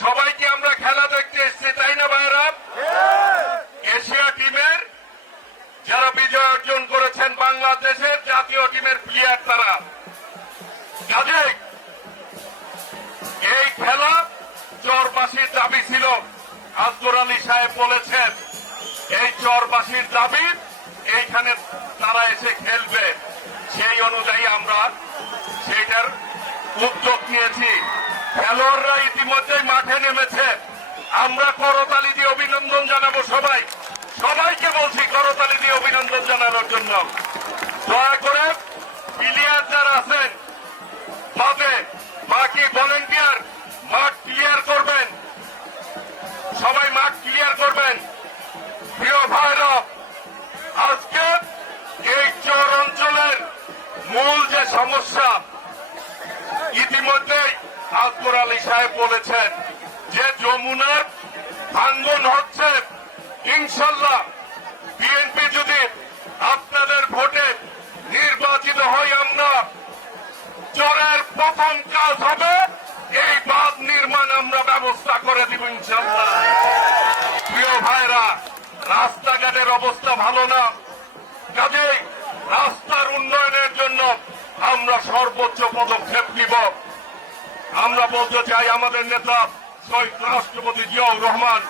সবাইকে আমরা খেলা দেখতে এসেছি, তাই না ভাইরা? এশিয়া টিমের যারা বিজয় অর্জন করেছেন বাংলাদেশের জাতীয় টিমের প্লেয়ার তারা। কাজেই এই খেলা চরবাসীর দাবি ছিল। আজগর আলী সাহেব বলেছেন এই চরবাসীর দাবি, এইখানে তারা এসে খেলবে। সেই অনুযায়ী আমরা সেইটার উদ্যোগ নিয়েছি। খেলোয়াড়রা ইতিমধ্যেই মাঠে নেমেছে। আমরা করতালি দিয়ে অভিনন্দন জানাবো। সবাইকে বলছি করতালি দিয়ে অভিনন্দন জানানোর জন্য। দয়া করে প্লেয়ার যারা আছেন মাঠে, বাকি ভলেন্টিয়ার মাঠ ক্লিয়ার করবেন। সবাই মাঠ ক্লিয়ার করবেন। প্রিয় ভাইরা, আজকে এই চর অঞ্চলের মূল যে সমস্যা, ইতিমধ্যেই আজগর আলী সাহেব বলেছেন যে যমুনার ভাঙ্গন হচ্ছে। ইনশাল্লাহ বিএনপি যদি আপনাদের ভোটে নির্বাচিত হয়, আমরা চরের প্রথম কাজ হবে এই বাঁধ নির্মাণ আমরা ব্যবস্থা করে দিব ইনশাল্লাহ। প্রিয় ভাইরা, রাস্তাঘাটের অবস্থা ভালো না। কাজেই রাস্তার উন্নয়নের জন্য আমরা সর্বোচ্চ পদক্ষেপ নিব। আমরা বলতে চাই আমাদের নেতা শহীদ রাষ্ট্রপতি জিয়াউর রহমান,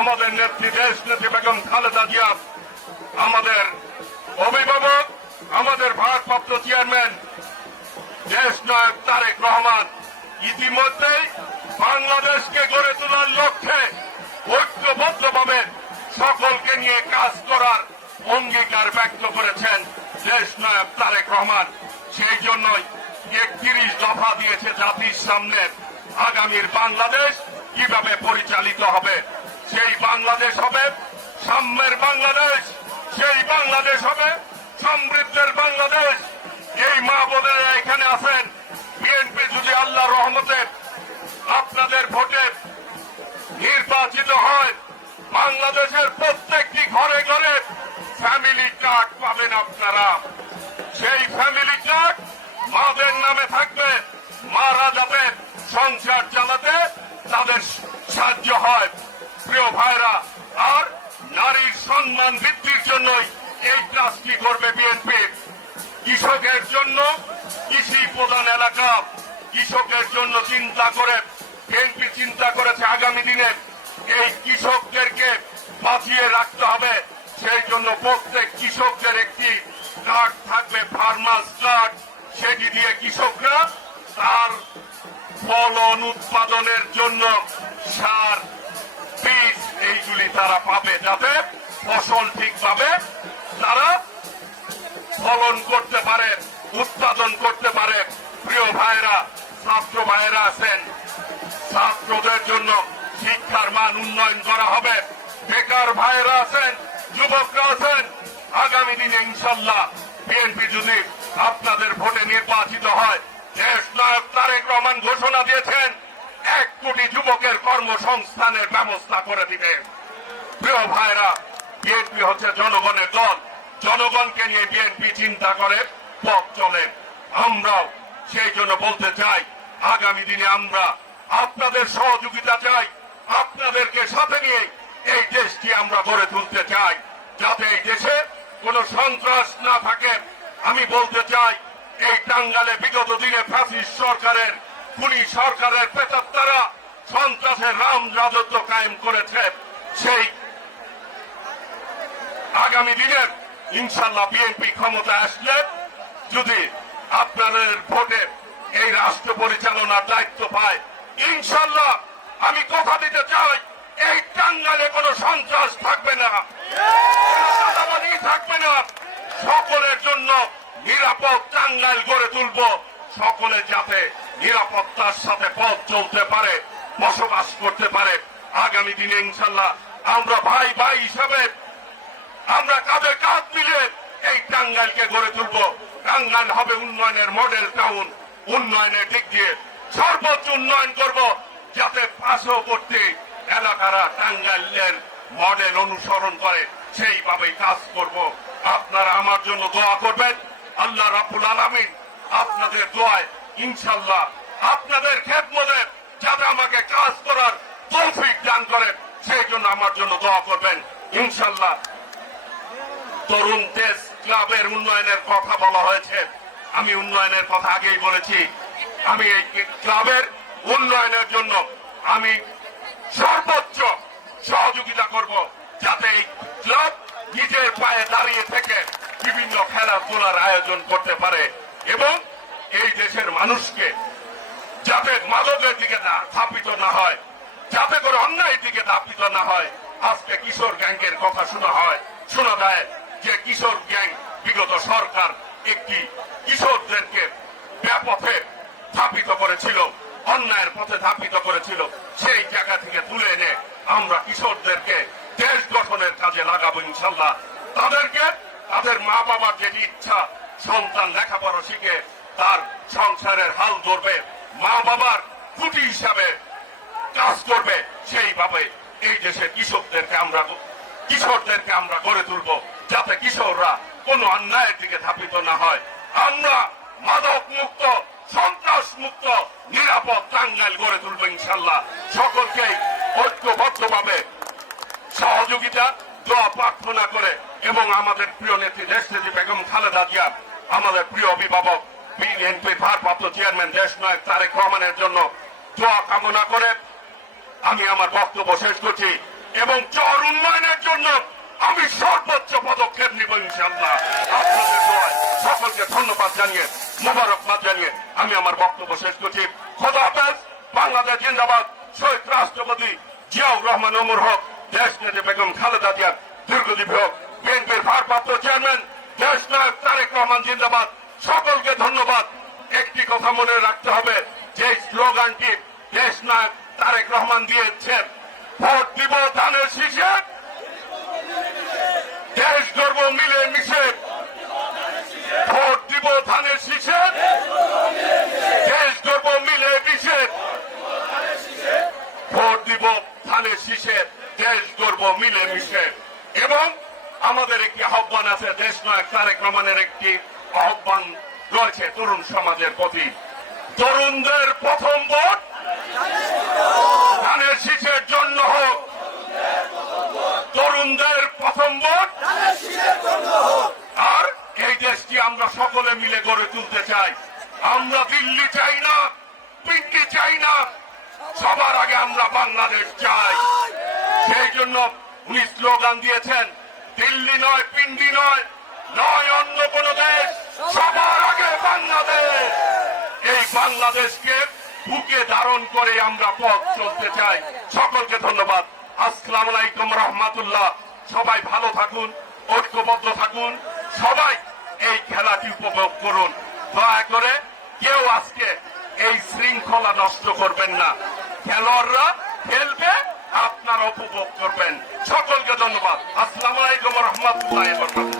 আমাদের নেত্রী দেশ নেত্রী বেগম খালেদা জিয়া, আমাদের অভিভাবক, আমাদের ভারপ্রাপ্ত চেয়ারম্যান দেশ নায়ক তারেক রহমান ইতিমধ্যেই বাংলাদেশকে গড়ে তোলার লক্ষ্যে ঐক্যবদ্ধভাবে সকলকে নিয়ে কাজ করার অঙ্গীকার ব্যক্ত করেছেন দেশ নায়ক তারেক রহমান। সেই জন্যই 31 দফা দিয়েছে জাতির সামনে আগামীর বাংলাদেশ কিভাবে পরিচালিত হবে। সেই বাংলাদেশ হবে সাম্যের বাংলাদেশ, সেই বাংলাদেশ হবে সমৃদ্ধের বাংলাদেশ। এই মা বোনেরা এখানে আছেন, বিএনপি যদি আল্লাহ রহমতে আপনাদের ভোটে নির্বাচিত হয়, বাংলাদেশের প্রত্যেকটি ঘরে ঘরে ফ্যামিলি কার্ড পাবেন আপনারা। সেই ফ্যামিলি কার্ড মাদের নামে থাকবে। মারা যাবে সংসার চালাতে তাদের সাহায্য হয়। প্রিয় ভাইরা, আর নারীর সম্মান বৃদ্ধির জন্যই এই কাজটি করবে বিএনপি। কৃষকের জন্য, কৃষি প্রধান এলাকা, কৃষকের জন্য চিন্তা করে বিএনপি চিন্তা করেছে আগামী দিনে এই কৃষকদেরকে বাঁচিয়ে রাখতে হবে। সেই জন্য প্রত্যেক কৃষকদের একটি কার্ড থাকবে, ফার্মার্স কার্ড। সেটি দিয়ে কৃষকরা তার ফলন উৎপাদনের জন্য সার, বীজ এইগুলি তারা পাবে, যাতে ফসল ঠিকভাবে তারা ফলন করতে পারে, উৎপাদন করতে পারে। প্রিয় ভাইরা, ছাত্র ভাইরা আছেন, ছাত্রদের জন্য শিক্ষার মান উন্নয়ন করা হবে। বেকার ভাইরা আছেন, যুবকরা আছেন, আগামী দিনে ইনশাল্লাহ বিএনপি যদি আপনাদের ভোটে নির্বাচিত হয়, দেশ নায়ক তারেক রহমান ঘোষণা দিয়েছেন 1 কোটি যুবকের কর্মসংস্থানের ব্যবস্থা করে দিবে। প্রিয় ভাইরা, বিএনপি হচ্ছে জনগণের দল। জনগণকে নিয়ে বিএনপি চিন্তা করে পথ চলে। আমরাও সেই জন্য বলতে চাই, আগামী দিনে আমরা আপনাদের সহযোগিতা চাই। আপনাদেরকে সাথে নিয়ে এই দেশটি আমরা গড়ে তুলতে চাই, যাতে এই দেশে কোন সন্ত্রাস না থাকে। আমি বলতে চাই, এই টাঙ্গালে বিগত দিনে ফ্যাসিস্ট সরকারের, খুনি সরকারের প্রেতাত্মারা সন্ত্রাসের রাম রাজত্ব কায়েম করেছে। সেই আগামী দিনের ইনশাল্লাহ বিএনপি ক্ষমতা আসলে যদি আপনাদের ভোটে এই রাষ্ট্র পরিচালনার দায়িত্ব পায়, ইনশাল্লাহ আমি কথা দিতে চাই, এই টাঙ্গালে কোনো সন্ত্রাস থাকবে না, চাঁদাবাজি থাকবে না। সকলের জন্য নিরাপদ টাঙ্গাইল গড়ে তুলব। সকলে যাতে নিরাপত্তার সাথে পথ চলতে পারে, বসবাস করতে পারে। আগামী দিনে ইনশাল্লাহ আমরা ভাই ভাই হিসাবে আমরা কাঁধে কাঁধ মিলে এই টাঙ্গাইলকে গড়ে তুলব। টাঙ্গাইল হবে উন্নয়নের মডেল টাউন। উন্নয়নের দিক দিয়ে সর্বোচ্চ উন্নয়ন করব, যাতে পার্শ্ববর্তী এলাকারা টাঙ্গাইলের মডেল অনুসরণ করে, সেইভাবেই কাজ করব। আপনারা আমার জন্য দোয়া করবেন। আল্লাহ রাব্বুল আলামিন আপনাদের দোয়ায় ইনশাল্লাহ আপনাদের খেদমতে যাতে আমাকে কাজ করার আমার জন্য দোয়া করবেন ইনশাল্লাহ। তরুণ দেশ ক্লাবের উন্নয়নের কথা বলা হয়েছে, আমি উন্নয়নের কথা আগেই বলেছি। আমি এই ক্লাবের উন্নয়নের জন্য আমি সর্বোচ্চ সহযোগিতা করব, যাতে এই ক্লাব নিজের পায়ে দাঁড়িয়ে থেকে বিভিন্ন খেলাধুলার আয়োজন করতে পারে এবং এই দেশের মানুষকে যাতে মাদকের দিকে ধাপিত না হয়, যাতে করে অন্যায়ের দিকে ধাপিত না হয়। আজকে কিশোর গ্যাংয়ের কথা শোনা যায় যে কিশোর গ্যাং বিগত সরকার একটি কিশোরদেরকে ব্যাপকে ধাপিত করেছিল, অন্যায়ের পথে ধাপিত করেছিল। সেই জায়গা থেকে তুলে এনে আমরা কিশোরদেরকে দেশ গঠনের কাজে লাগাবো ইনশাল্লাহ। তাদেরকে তাদের মা বাবার যেটি ইচ্ছা, সন্তান লেখাপড়া শিখে তার সংসারের হাল ধরবে, মা বাবার খুঁটি হিসাবে কাজ করবে, সেইভাবে এই দেশের কিশোরদেরকে আমরা গড়ে তুলব, যাতে কিশোররা কোনো অন্যায়ের দিকে ধাপিত না হয়। আমরা মাদক মুক্ত, সন্ত্রাস মুক্ত, নিরাপদ টাঙ্গাইল গড়ে তুলব ইনশাল্লাহ। সকলকেই ঐক্যবদ্ধভাবে সহযোগিতা দোয়া প্রার্থনা করে এবং আমাদের প্রিয় নেত্রী দেশনেত্রী বেগম খালেদা জিয়া, আমাদের প্রিয় অভিভাবক বিএনপির ভারপ্রাপ্ত চেয়ারম্যান দেশনায়ক তারেক রহমানের জন্য দোয়া কামনা করে আমি আমার বক্তব্য শেষ করছি এবং চর উন্নয়নের জন্য আমি সর্বোচ্চ পদক্ষেপ নিব ইনশাআল্লাহ। আপনাদের দোয়ায় সকলকে ধন্যবাদ জানিয়ে, মোবারকবাদ জানিয়ে আমি আমার বক্তব্য শেষ করছি। খোদা হাফেজ। বাংলাদেশ জিন্দাবাদ। শহীদ রাষ্ট্রপতি জিয়াউর রহমান ওমর হক, দেশনেত্রী বেগম খালেদা জিয়া দীর্ঘজীবী হোক। বিএনপির ভারপ্রাপ্ত চেয়ারম্যান দেশনায়ক তারেক রহমান জিন্দাবাদ। সকলকে ধন্যবাদ। একটি কথা মনে রাখতে হবে, যে স্লোগানটি দেশনায়ক তারেক রহমান দিয়েছেন, ভোট দিব ধানের শীষে, দেশ গর্ব মিলে মিশে, ভোট দিব ধানের শীষে, দেশ গর্ব মিলে মিশে, ভোট দিব ধানের শীষে, দেশ গর্ব মিলে মিশে। এবং আমাদের একটি আহ্বান আছে, দেশনায়ক তারেক রহমানের একটি আহ্বান রয়েছে তরুণ সমাজের প্রতি। তরুণদের প্রথম ভোট ধানের শীষের জন্য হোক, তরুণদের প্রথম ভোট। আর এই দেশটি আমরা সকলে মিলে গড়ে তুলতে চাই। আমরা দিল্লি চাই না, পিন্ডি চাই না, সবার আগে আমরা বাংলাদেশ চাই। সেই জন্য উনি স্লোগান দিয়েছেন, দিল্লি নয়, পিন্ডি নয়, নয় অন্য কোন দেশ, সবার আগে বাংলাদেশ। এই বাংলাদেশকে বুকে ধারণ করে আমরা পথ চলতে চাই। সকলকে ধন্যবাদ। আসসালামু আলাইকুম রহমাতুল্লাহ। সবাই ভালো থাকুন, ঐক্যবদ্ধ থাকুন, সবাই এই খেলাটি উপভোগ করুন। দয়া করে কেউ আজকে এই শৃঙ্খলা নষ্ট করবেন না। খেলোয়াড়রা খেলবে, আপনারা উপভোগ করবেন। সকলকে ধন্যবাদ। আসসালামু আলাইকুম রহমাতুল্লাহ।